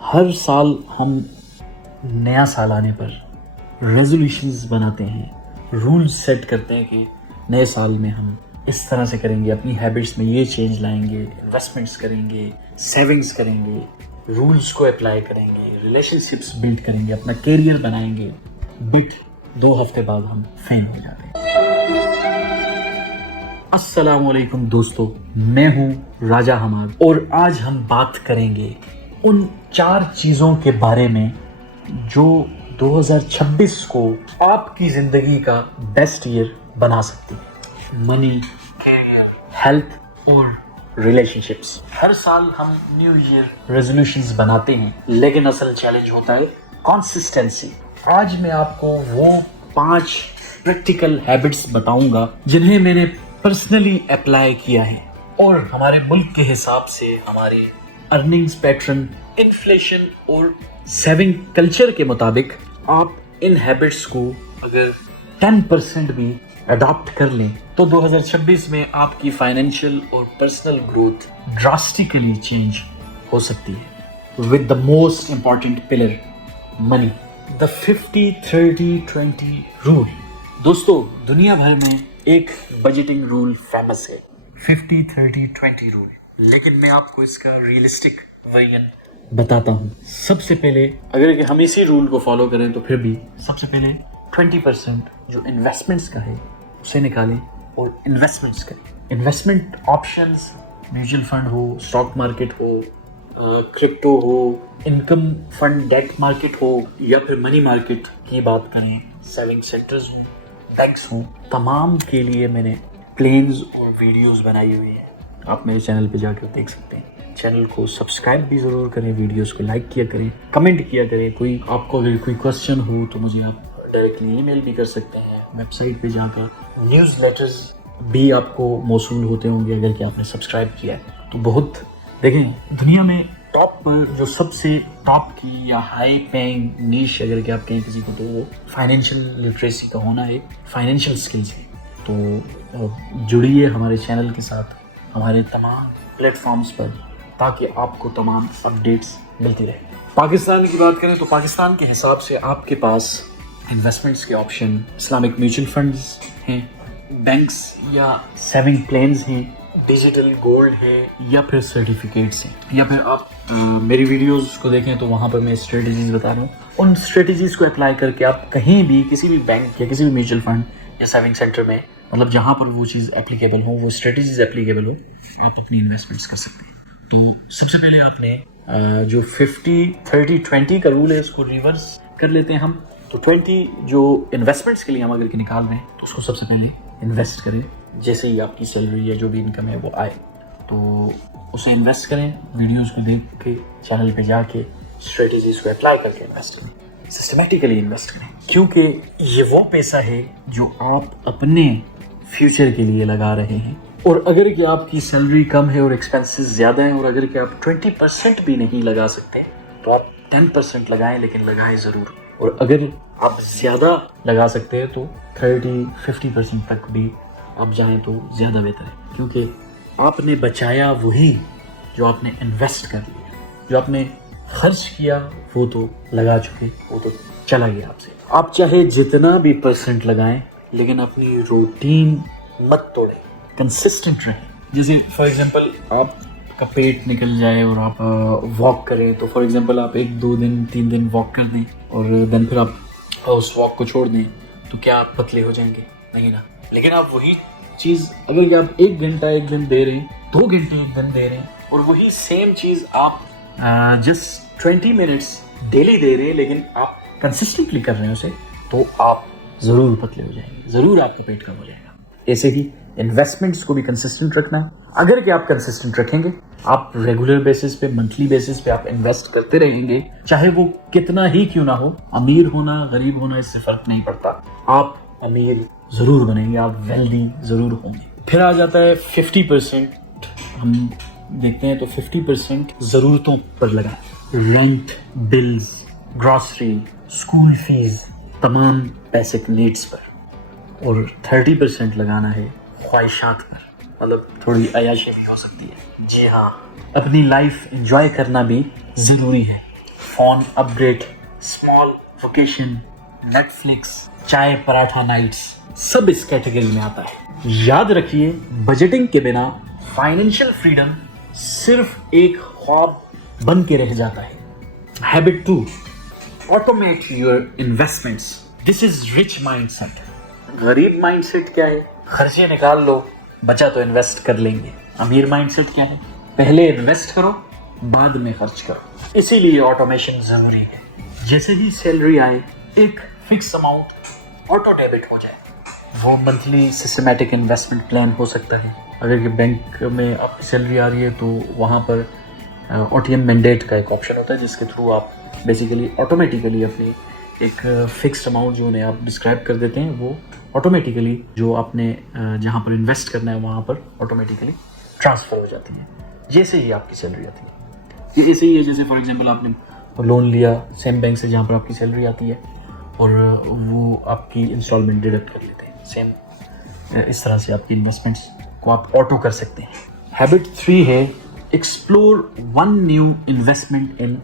हर साल हम नया साल आने पर रेजोल्यूशंस बनाते हैं, रूल्स सेट करते हैं कि नए साल में हम इस तरह से करेंगे, अपनी हैबिट्स में ये चेंज लाएंगे, इन्वेस्टमेंट्स करेंगे, सेविंग्स करेंगे, रूल्स को अप्लाई करेंगे, रिलेशनशिप्स बिल्ड करेंगे, अपना करियर बनाएंगे। बट 2 हफ्ते बाद हम फेल हो जाते हैं। अस्सलाम वालेकुम दोस्तों, मैं हूं राजा हमाद और आज हम बात करेंगे उन 4 चीजों के बारे में जो 2026 को आपकी जिंदगी का बेस्ट ईयर बना सकती है। मनी, कैरियर, हेल्थ और रिलेशनशिप्स। हर साल हम न्यू ईयर रेजोल्यूशंस बनाते हैं, लेकिन असल चैलेंज होता है कंसिस्टेंसी। आज मैं आपको वो 5 प्रैक्टिकल हैबिट्स बताऊंगा जिन्हें मैंने पर्सनली अप्लाई किया है और हमारे मुल्क के हिसाब से हमारे अर्निंग्स पैटर्न, इन्फ्लेशन और सेविंग कल्चर के मुताबिक आप इन हैबिट्स को अगर 10% भी अडॉप्ट कर लें तो 2026 में आपकी फाइनेंशियल और पर्सनल ग्रोथ ड्रास्टिकली चेंज हो सकती है। With the most important pillar, money, the 50-30-20 rule. दोस्तों, दुनिया भर में एक बजटिंग रूल फेमस है, 50-30-20 रूल, लेकिन मैं आपको इसका रियलिस्टिक वर्जन बताता हूँ। सबसे पहले अगर हम इसी रूल को फॉलो करें तो फिर भी सबसे पहले 20% जो इन्वेस्टमेंट्स का है उसे निकालें और इन्वेस्टमेंट्स करें। इन्वेस्टमेंट ऑप्शंस म्यूचुअल फंड हो, स्टॉक मार्केट हो, क्रिप्टो हो, इनकम फंड डेट मार्केट हो या फिर मनी मार्केट की बात करें, सेविंग सेंटर्स हो, बैंक्स हों, तमाम के लिए मैंने प्लेन्स और वीडियोस बनाई हुई है। आप मेरे चैनल पे जाकर देख सकते हैं। चैनल को सब्सक्राइब भी ज़रूर करें, वीडियोस को लाइक किया करें, कमेंट किया करें। कोई आपको अगर कोई क्वेश्चन हो तो मुझे आप डायरेक्टली ईमेल भी कर सकते हैं। वेबसाइट पे जाकर न्यूज़लेटर्स भी आपको मौसूल होते होंगे अगर कि आपने सब्सक्राइब किया है तो। बहुत देखें, दुनिया में टॉप पर जो सबसे टॉप की या हाई पेइंग नीश अगर कि आप कहें किसी को तो वो फाइनेंशियल लिटरेसी का होना है, फाइनेंशियल स्किल्स है। तो जुड़िए हमारे चैनल के साथ हमारे तमाम प्लेटफॉर्म्स पर ताकि आपको तमाम अपडेट्स मिलती रहे। पाकिस्तान की बात करें तो पाकिस्तान के हिसाब से आपके पास इन्वेस्टमेंट्स के ऑप्शन इस्लामिक म्यूचुअल फंड्स हैं, बैंक्स या सेविंग प्लान्स हैं, डिजिटल गोल्ड है या फिर सर्टिफिकेट्स हैं, या फिर आप मेरी वीडियोस को देखें तो वहाँ पर मैं स्ट्रेटजीज बता रहा हूँ। उन स्ट्रेटजीज को अप्लाई करके आप कहीं भी किसी भी बैंक या किसी भी म्यूचुअल फंड या सेविंग सेंटर में, मतलब जहाँ पर वो चीज़ एप्लीकेबल हो, वो स्ट्रेटजीज एप्लीकेबल हो, आप अपनी इन्वेस्टमेंट्स कर सकते हैं। तो सबसे पहले आपने जो 50-30-20 का रूल है उसको रिवर्स कर लेते हैं हम। तो 20 जो इन्वेस्टमेंट्स के लिए हम अगर निकाल रहे हैं तो उसको सबसे पहले इन्वेस्ट करें। जैसे ही आपकी सैलरी या जो भी इनकम है वो आए तो उसे इन्वेस्ट करें। वीडियोस को देख के, चैनल पे जाके स्ट्रेटजीज को अप्लाई करके इन्वेस्ट करें, सिस्टमेटिकली इन्वेस्ट करें, क्योंकि ये वो पैसा है जो आप अपने फ्यूचर के लिए लगा रहे हैं। और अगर कि आपकी सैलरी कम है और एक्सपेंसेस ज़्यादा हैं और अगर कि आप 20% भी नहीं लगा सकते तो आप 10% लगाएं, लेकिन लगाएं ज़रूर। और अगर आप ज़्यादा लगा सकते हैं तो 30-50% तक भी आप जाएं तो ज़्यादा बेहतर है, क्योंकि आपने बचाया वही जो आपने इन्वेस्ट कर लिया। जो आपने खर्च किया वो तो लगा चुके, वो तो चला गया आपसे। आप चाहे जितना भी परसेंट लगाएं, लेकिन अपनी रूटीन मत तोड़ें, कंसिस्टेंट रहें। जैसे फॉर एग्जांपल आपका पेट निकल जाए और आप वॉक करें, तो फॉर एग्जांपल आप 1-2 दिन 3 दिन वॉक कर दें और देन फिर आप उस वॉक को छोड़ दें, तो क्या आप पतले हो जाएंगे? नहीं ना। लेकिन आप वही चीज़ अगर आप 1 घंटा 1 दिन दे रहे हैं, 2 घंटे 1 दिन दे रहे हैं, और वही सेम चीज़ आप जस्ट 20 मिनट्स डेली दे रहे हैं, लेकिन आप कंसिस्टेंटली कर रहे हैं उसे, तो आप ज़रूर पतले हो जाएंगे, ज़रूर आपका पेट कम हो जाएगा। ऐसे ही इन्वेस्टमेंट्स को भी कंसिस्टेंट रखना। अगर कि आप कंसिस्टेंट रखेंगे, आप रेगुलर बेसिस पे, मंथली बेसिस पे आप इन्वेस्ट करते रहेंगे, चाहे वो कितना ही क्यों ना हो, अमीर होना गरीब होना इससे फर्क नहीं पड़ता, आप अमीर ज़रूर बनेंगे, आप वेल्दी ज़रूर होंगे। फिर आ जाता है 50%। हम देखते हैं तो 50% ज़रूरतों पर लगाएं, rent, bills, grocery, school fees, तमाम बेसिक नीड्स पर। और 30% लगाना है ख्वाहिशात पर, मतलब थोड़ी अय्याशी भी हो सकती है। जी हाँ, अपनी लाइफ एंजॉय करना भी ज़रूरी है। Phone upgrade, small vacation, Netflix, चाय पराठा नाइट्स, सब इस कैटेगरी में आता है। याद रखिए, बजटिंग के बिना फाइनेंशियल फ्रीडम सिर्फ एक ख्वाब बन के रह जाता है। Habit 2, automate your investments. This is rich mindset. गरीब माइंडसेट क्या है? खर्चे निकाल लो, बचा तो इन्वेस्ट कर लेंगे। अमीर माइंडसेट क्या है? पहले इन्वेस्ट करो, बाद में खर्च करो। इसीलिए ऑटोमेशन जरूरी है। जैसे ही सैलरी आए, एक फिक्स अमाउंट ऑटो डेबिट हो जाए। वो मंथली सिस्टमैटिक इन्वेस्टमेंट प्लान हो सकता है। अगर बैंक में आपकी सैलरी आ रही है तो वहाँ पर OTM मैंडेट का एक ऑप्शन होता है, जिसके थ्रू आप बेसिकली ऑटोमेटिकली अपनी एक फिक्स्ड अमाउंट जो उन्हें आप डिस्क्राइब कर देते हैं, वो ऑटोमेटिकली जो आपने जहाँ पर इन्वेस्ट करना है वहाँ पर ऑटोमेटिकली ट्रांसफ़र हो जाती है जैसे ही आपकी सैलरी आती है। ये ऐसे ही है जैसे फॉर एग्जांपल आपने लोन लिया सेम बैंक से जहाँ पर आपकी सैलरी आती है, और वो आपकी इंस्टॉलमेंट डिडक्ट कर लेते हैं। सेम इस तरह से आपकी इन्वेस्टमेंट्स को आप ऑटो कर सकते हैं। हैबिट 3 है, एक्सप्लोर वन न्यू इन्वेस्टमेंट इन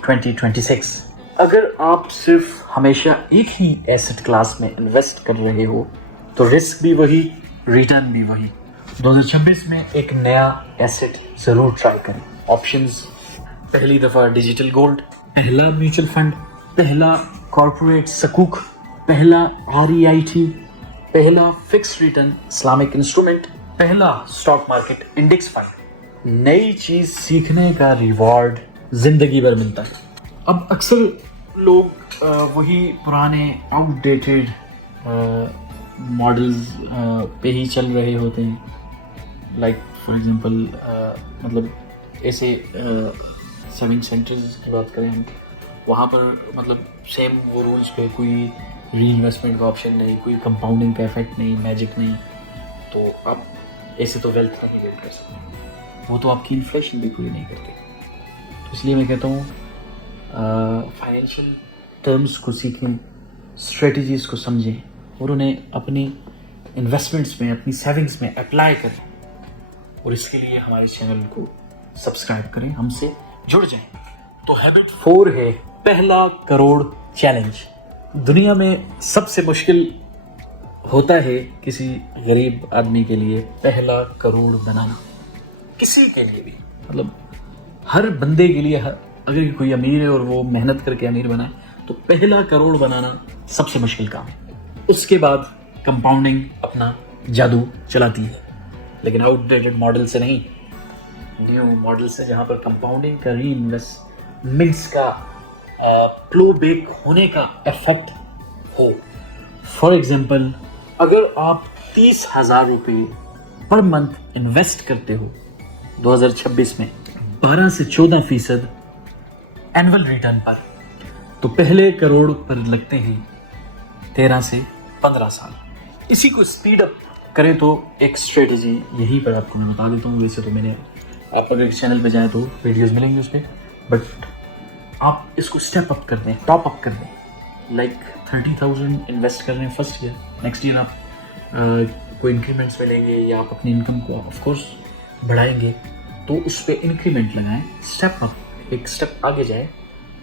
2026। अगर आप सिर्फ हमेशा एक ही एसेट क्लास में इन्वेस्ट कर रहे हो तो रिस्क भी वही, रिटर्न भी वही। 2026 में एक नया एसेट जरूर ट्राई करें। ऑप्शंस: पहली दफा डिजिटल गोल्ड, पहला म्यूचुअल फंड, पहला कॉर्पोरेट सकूक, पहला REIT, पहला फिक्स रिटर्न इस्लामिक इंस्ट्रूमेंट, पहला स्टॉक मार्केट इंडेक्स फंड। नई चीज सीखने का रिवॉर्ड जिंदगी भर मिलता है। अब अक्सर लोग वही पुराने आउटडेटेड मॉडल्स पे ही चल रहे होते हैं। लाइक फॉर एग्जांपल मतलब ऐसे सेविंग सेंटर्स की बात करें हम, वहाँ पर मतलब सेम वो रूल्स पे, कोई री इन्वेस्टमेंट का ऑप्शन नहीं, कोई कंपाउंडिंग का इफेक्ट नहीं, मैजिक नहीं, तो आप ऐसे तो वेल्थ नहीं बिल्ड कर सकते। वो तो आपकी इन्फ्लेशन भी पूरी नहीं करते। तो इसलिए मैं कहता हूँ फाइनेंशियल टर्म्स को सीखें, स्ट्रेटजीज़ को समझें और उन्हें अपनी इन्वेस्टमेंट्स में, अपनी सेविंग्स में अप्लाई करें। और इसके लिए हमारे चैनल को सब्सक्राइब करें, हमसे जुड़ जाएं। तो हैबिट 4 है, पहला करोड़ चैलेंज। दुनिया में सबसे मुश्किल होता है किसी गरीब आदमी के लिए पहला करोड़ बनाना। किसी के लिए भी, मतलब हर बंदे के लिए, अगर कोई अमीर है और वो मेहनत करके अमीर बना तो पहला करोड़ बनाना सबसे मुश्किल काम है। उसके बाद कंपाउंडिंग अपना जादू चलाती है, लेकिन आउटडेटेड मॉडल से नहीं, न्यू मॉडल से, जहां पर कंपाउंडिंग का, री इन्वेस्टमेंट्स का, फ्लो बैक होने का इफेक्ट हो। फॉर एग्जाम्पल, अगर आप 30,000 रुपये पर मंथ इन्वेस्ट करते हो 2026 में 12 से 14% एनुअल रिटर्न पर, तो पहले करोड़ पर लगते हैं 13 से 15 साल। इसी को स्पीड अप करें तो एक स्ट्रेटजी यहीं पर आपको मैं बता देता हूँ। वैसे तो मैंने, आप अगर चैनल पे जाएं तो वीडियोस मिलेंगे उस पर, बट आप इसको स्टेप अप कर दें, टॉप अप कर दें। लाइक 30,000 इन्वेस्ट कर रहे हैं फर्स्ट ईयर, नेक्स्ट ईयर आप कोई इंक्रीमेंट्स मिलेंगे या आप अपनी इनकम को ऑफकोर्स बढ़ाएंगे, तो उस पर इंक्रीमेंट लगाएं, स्टेप अप, एक स्टेप आगे जाए।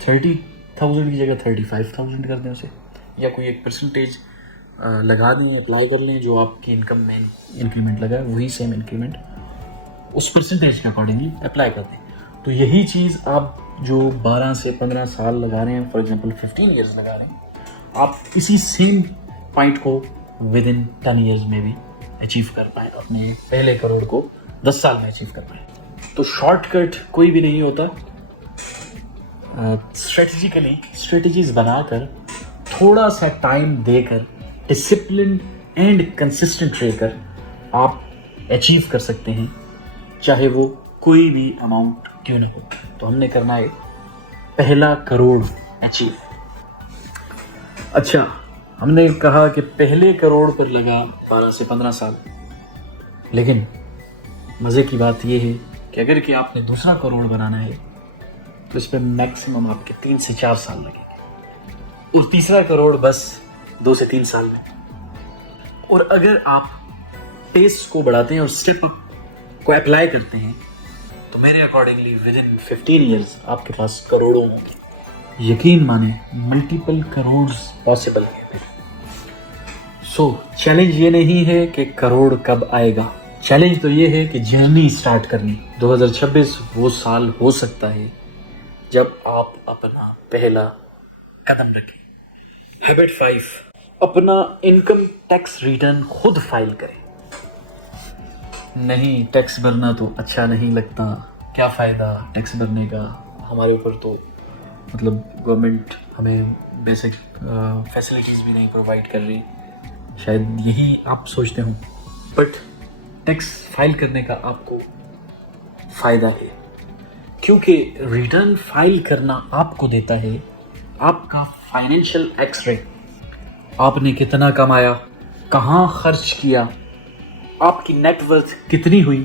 30,000 की जगह 35,000 कर दें उसे, या कोई एक परसेंटेज लगा दें, अप्लाई कर लें, जो आपकी इनकम में इंक्रीमेंट लगा है वही सेम इंक्रीमेंट उस परसेंटेज के अकॉर्डिंगली अप्लाई कर दें। तो यही चीज़ आप जो 12 से 15 साल लगा रहे हैं, फॉर एग्जांपल 15 ईयर्स लगा रहे हैं, आप इसी सेम पॉइंट को विद इन 10 ईयर्स में भी अचीव कर पाए, अपने पहले करोड़ को 10 साल में अचीव कर पाए। तो शॉर्टकट कोई भी नहीं होता। स्ट्रेटेजिकली स्ट्रेटजीज बनाकर, थोड़ा सा टाइम देकर, डिसिप्लिन एंड कंसिस्टेंट रहकर आप अचीव कर सकते हैं, चाहे वो कोई भी अमाउंट क्यों ना हो। तो हमने करना है पहला करोड़ अचीव। अच्छा, हमने कहा कि पहले करोड़ पर लगा 12 से 15 साल, लेकिन मज़े की बात यह है कि अगर कि आपने दूसरा करोड़ बनाना है तो इस पर मैक्सिमम आपके 3 से 4 साल लगेंगे, और तीसरा करोड़ बस 2 से 3 साल में। और अगर आप पेस को बढ़ाते हैं और स्टेप अप को अप्लाई करते हैं तो मेरे अकॉर्डिंगली विद इन 15 ईयर्स आपके पास करोड़ों होंगे। यकीन माने मल्टीपल करोड़ पॉसिबल है। सो चैलेंज ये नहीं है कि करोड़ कब आएगा, चैलेंज तो ये है कि जर्नी स्टार्ट करनी। 2026 वो साल हो सकता है जब आप अपना पहला कदम रखें। हैबिट 5, अपना इनकम टैक्स रिटर्न खुद फाइल करें। नहीं, टैक्स भरना तो अच्छा नहीं लगता, क्या फ़ायदा टैक्स भरने का, हमारे ऊपर तो मतलब गवर्नमेंट हमें बेसिक फैसिलिटीज़ भी नहीं प्रोवाइड कर रही, शायद यही आप सोचते हो। बट टैक्स फाइल करने का आपको फ़ायदा है, क्योंकि रिटर्न फाइल करना आपको देता है आपका फाइनेंशियल एक्स-रे। आपने कितना कमाया, कहाँ खर्च किया, आपकी नेटवर्थ कितनी हुई,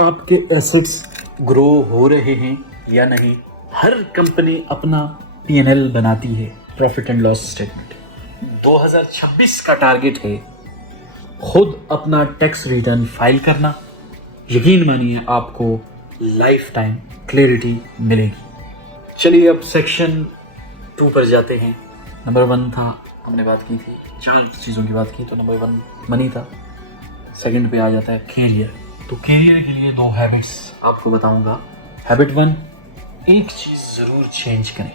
आपके एसेट्स ग्रो हो रहे हैं या नहीं। हर कंपनी अपना P&L बनाती है, प्रॉफिट एंड लॉस स्टेटमेंट। 2026 का टारगेट है खुद अपना टैक्स रिटर्न फाइल करना। यकीन मानिए आपको लाइफ टाइम क्लैरिटी मिलेगी। चलिए अब सेक्शन 2 पर जाते हैं। नंबर 1 था, हमने बात की थी 4 चीज़ों की बात की, तो नंबर 1 मनी था। सेकंड पे आ जाता है कैरियर। तो कैरियर के लिए 2 हैबिट्स आपको बताऊंगा। हैबिट 1, एक चीज़ ज़रूर चेंज करें।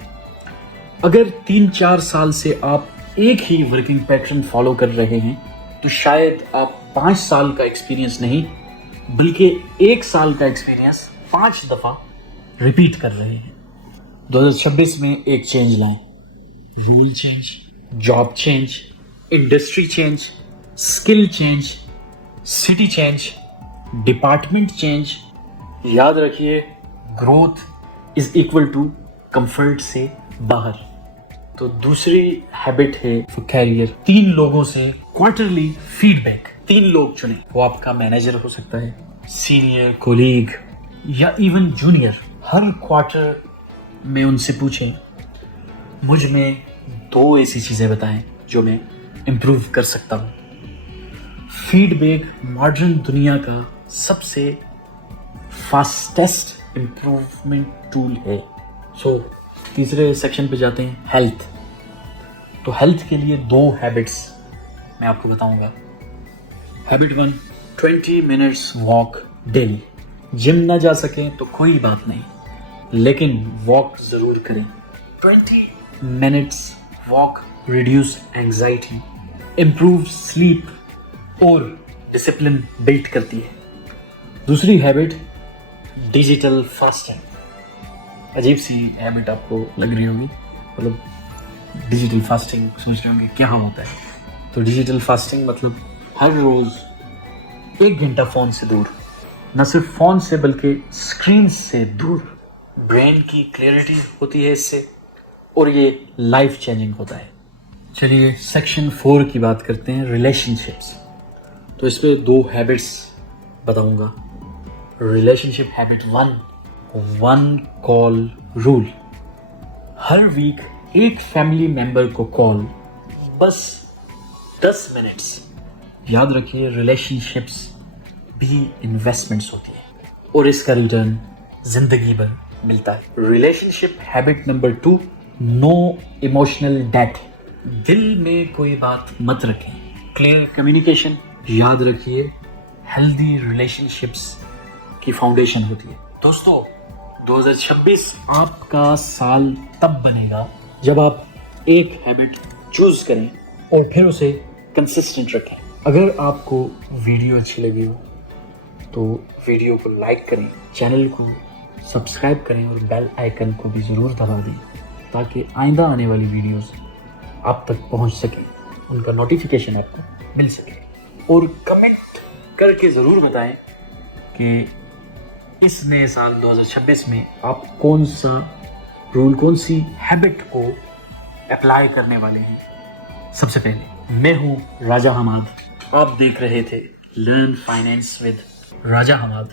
अगर 3-4 साल से आप एक ही वर्किंग पैटर्न फॉलो कर रहे हैं तो शायद आप 5 साल का एक्सपीरियंस नहीं बल्कि 1 साल का एक्सपीरियंस 5 दफ़ा रिपीट कर रहे हैं। 2026 में एक चेंज लाएं। Rule change, job change, industry change, skill change, city change, department change. याद रखिए, growth is equal to comfort से बाहर। तो दूसरी हैबिट है फॉर कैरियर, 3 लोगों से क्वार्टरली फीडबैक। 3 लोग चुनें, वो आपका मैनेजर हो सकता है, सीनियर कोलीग या इवन जूनियर। हर क्वार्टर में उनसे पूछें, मुझ में 2 ऐसी चीजें बताएं जो मैं इंप्रूव कर सकता हूं। फीडबैक मॉडर्न दुनिया का सबसे फास्टेस्ट इंप्रूवमेंट टूल है। सो तीसरे सेक्शन पे जाते हैं, हेल्थ। तो हेल्थ के लिए 2 हैबिट्स मैं आपको बताऊंगा। Habit 1, 20 minutes walk daily. Gym ना जा सके तो कोई बात नहीं, लेकिन वॉक जरूर करें। 20 minutes walk reduce anxiety, improve sleep और डिसिप्लिन बिल्ड करती है। दूसरी हैबिट, डिजिटल फास्टिंग। अजीब सी हैबिट आपको लग रही होगी, मतलब डिजिटल फास्टिंग सोच रहे होंगे क्या होता है। तो डिजिटल फास्टिंग मतलब हर रोज 1 घंटा फोन से दूर, न सिर्फ फोन से बल्कि स्क्रीन से दूर। ब्रेन की क्लैरिटी होती है इससे और ये लाइफ चेंजिंग होता है। चलिए सेक्शन 4 की बात करते हैं, रिलेशनशिप्स। तो इस पे 2 हैबिट्स बताऊंगा। Relationship habit 1 call rule. हर वीक एक फैमिली मेंबर को कॉल, बस 10 मिनट्स। याद रखिए, रिलेशनशिप्स भी इन्वेस्टमेंट्स होती है और इसका रिटर्न जिंदगी भर मिलता है। Relationship habit number 2, no emotional death. दिल में कोई बात मत रखें, क्लियर कम्युनिकेशन। याद रखिए, हेल्दी रिलेशनशिप्स की फाउंडेशन होती है। दोस्तों, 2026 आपका साल तब बनेगा जब आप एक हैबिट चूज करें और फिर उसे कंसिस्टेंट रखें। अगर आपको वीडियो अच्छी लगी हो तो वीडियो को लाइक करें, चैनल को सब्सक्राइब करें और बेल आइकन को भी ज़रूर दबा दें ताकि आइंदा आने वाली वीडियोस आप तक पहुंच सके, उनका नोटिफिकेशन आपको मिल सके। और कमेंट करके ज़रूर बताएं कि इस नए साल 2026 में आप कौन सा रूल, कौन सी हैबिट को अप्लाई करने वाले हैं। सबसे पहले मैं हूं राजा हमाद, आप देख रहे थे लर्न फाइनेंस विद राजा हमाद,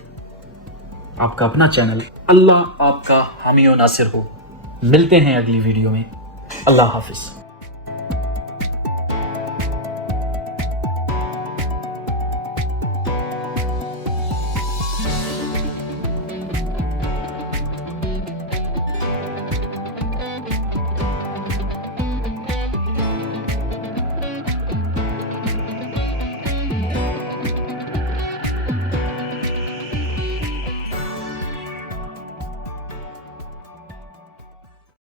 आपका अपना चैनल। अल्लाह आपका हामी और नासिर हो। मिलते हैं अगली वीडियो में। अल्लाह हाफिज।